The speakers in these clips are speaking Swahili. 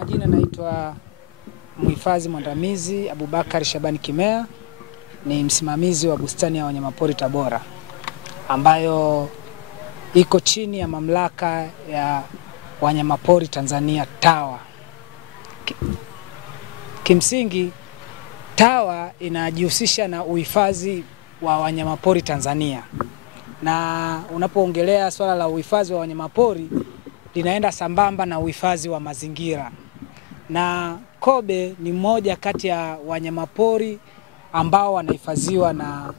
Majina naitwa Mhifadhi Mwandamizi Abubakar Shabani Kimea, ni msimamizi wa bustani ya wanyamapori Tabora ambayo iko chini ya mamlaka ya wanyamapori Tanzania TAWA. Kimsingi TAWA inajihusisha na uhifadhi wa wanyamapori Tanzania, na unapoongelea swala la uhifadhi wa wanyamapori linaenda sambamba na uhifadhi wa mazingira. Na kobe ni mmoja kati ya wanyamapori ambao wanahifadhiwa na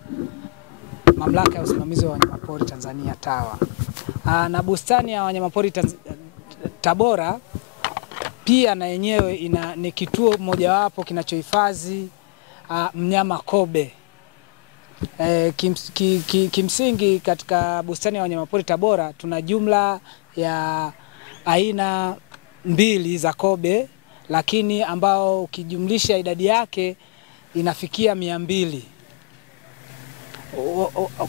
mamlaka ya usimamizi wa wanyamapori Tanzania TAWA. Na bustani ya wanyamapori Tabora pia na yenyewe ni kituo mojawapo kinachohifadhi mnyama kobe. Kimsingi katika bustani ya wanyamapori Tabora tuna jumla ya aina 2 za kobe, lakini ambao ukijumlisha idadi yake inafikia 200.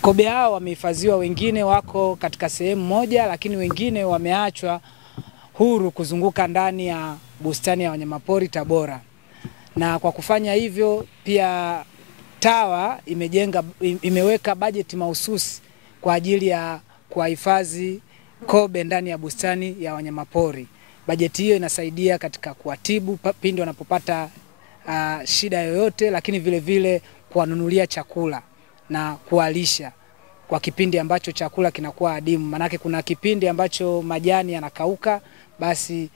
Kobe hao wamehifadhiwa, wengine wako katika sehemu moja, lakini wengine wameachwa huru kuzunguka ndani ya bustani ya wanyamapori Tabora. Na kwa kufanya hivyo pia TAWA imeweka bajeti mahususi kwa ajili ya kuhifadhi kobe ndani ya bustani ya wanyamapori. Bajeti hiyo inasaidia katika kuwatibu pindi wanapopata shida yoyote, lakini vile vile kuwanunulia chakula na kuwalisha kwa kipindi ambacho chakula kinakuwa adimu. Manake kuna kipindi ambacho majani yanakauka, basi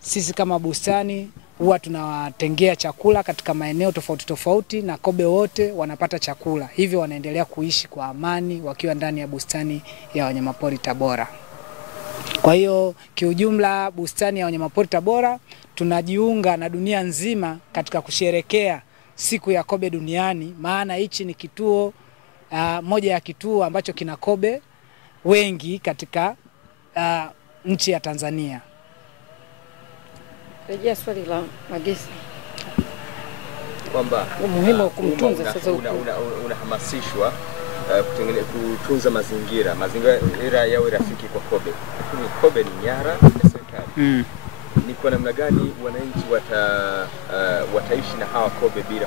sisi kama bustani huwa tunawatengea chakula katika maeneo tofauti tofauti, na kobe wote wanapata chakula. Hivyo wanaendelea kuishi kwa amani wakiwa ndani ya bustani ya wanyamapori Tabora. Kwa hiyo kiujumla bustani ya wanyamapori Tabora tunajiunga na dunia nzima katika kusherekea siku ya kobe duniani, maana hichi ni kituo moja ya kituo ambacho kina kobe wengi katika nchi ya Tanzania. Rejea swali la Magesa kwamba umuhimu wa kumtunza sasa unahamasishwa kutunza mazingira yawe rafiki kwa kobe. Lakini kobe ni nyara ya serikali. Ni kwa namna gani wananchi wataishi na hawa kobe bila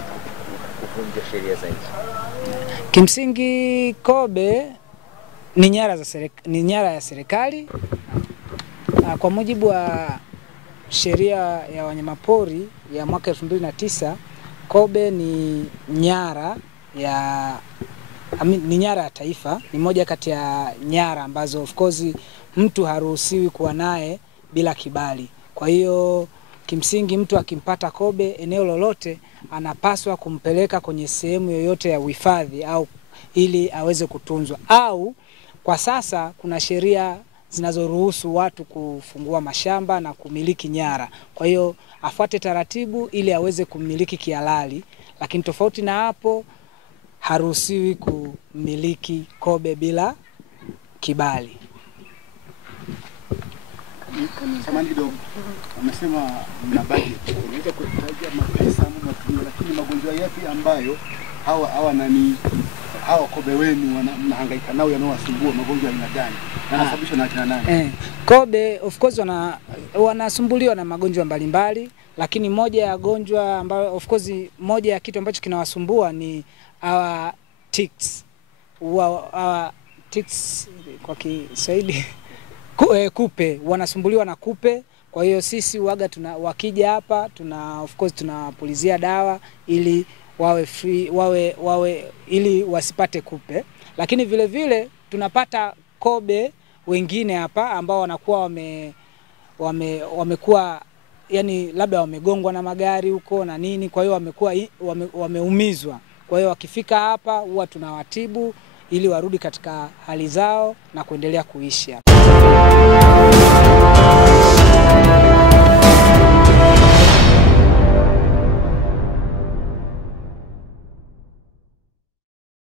kuvunja sheria za nchi? Kimsingi kobe ni nyara ya serikali. Kwa mujibu wa sheria ya wanyamapori ya mwaka 2009, kobe ni nyara ya taifa, ni moja kati ya nyara ambazo of course mtu haruhusiwi kuwa naye bila kibali. Kwa hiyo kimsingi mtu akimpata kobe eneo lolote anapaswa kumpeleka kwenye sehemu yoyote ya uhifadhi au ili aweze kutunzwa, au kwa sasa kuna sheria zinazoruhusu watu kufungua mashamba na kumiliki nyara. Kwa hiyo afuate taratibu ili aweze kumiliki kihalali, lakini tofauti na hapo haruhusiwi kumiliki kobe bila kibali. Samani kidogo, amesema mna budget. Unaweza kutaja mapesa mnatumia, lakini magonjwa yapi ambayo hawa kobe wenu mnahangaika nao yanawasumbua, magonjwa aina gani? Yanasababishwa na akina nani? Kobe of course wanasumbuliwa na magonjwa mbalimbali, lakini moja ya gonjwa ambayo of course moja ya kitu ambacho kinawasumbua ni ticks. Ticks kwa Kiswahili kupe, wanasumbuliwa na kupe. Kwa hiyo sisi wakija hapa of course tunapulizia dawa ili wawe free, ili wasipate kupe. Lakini vile vile tunapata kobe wengine hapa ambao wanakuwa wamekuwa yani labda wamegongwa na magari huko na nini, kwa hiyo wamekuwa wameumizwa. Kwa hiyo wakifika hapa huwa tunawatibu ili warudi katika hali zao na kuendelea kuishi hapa.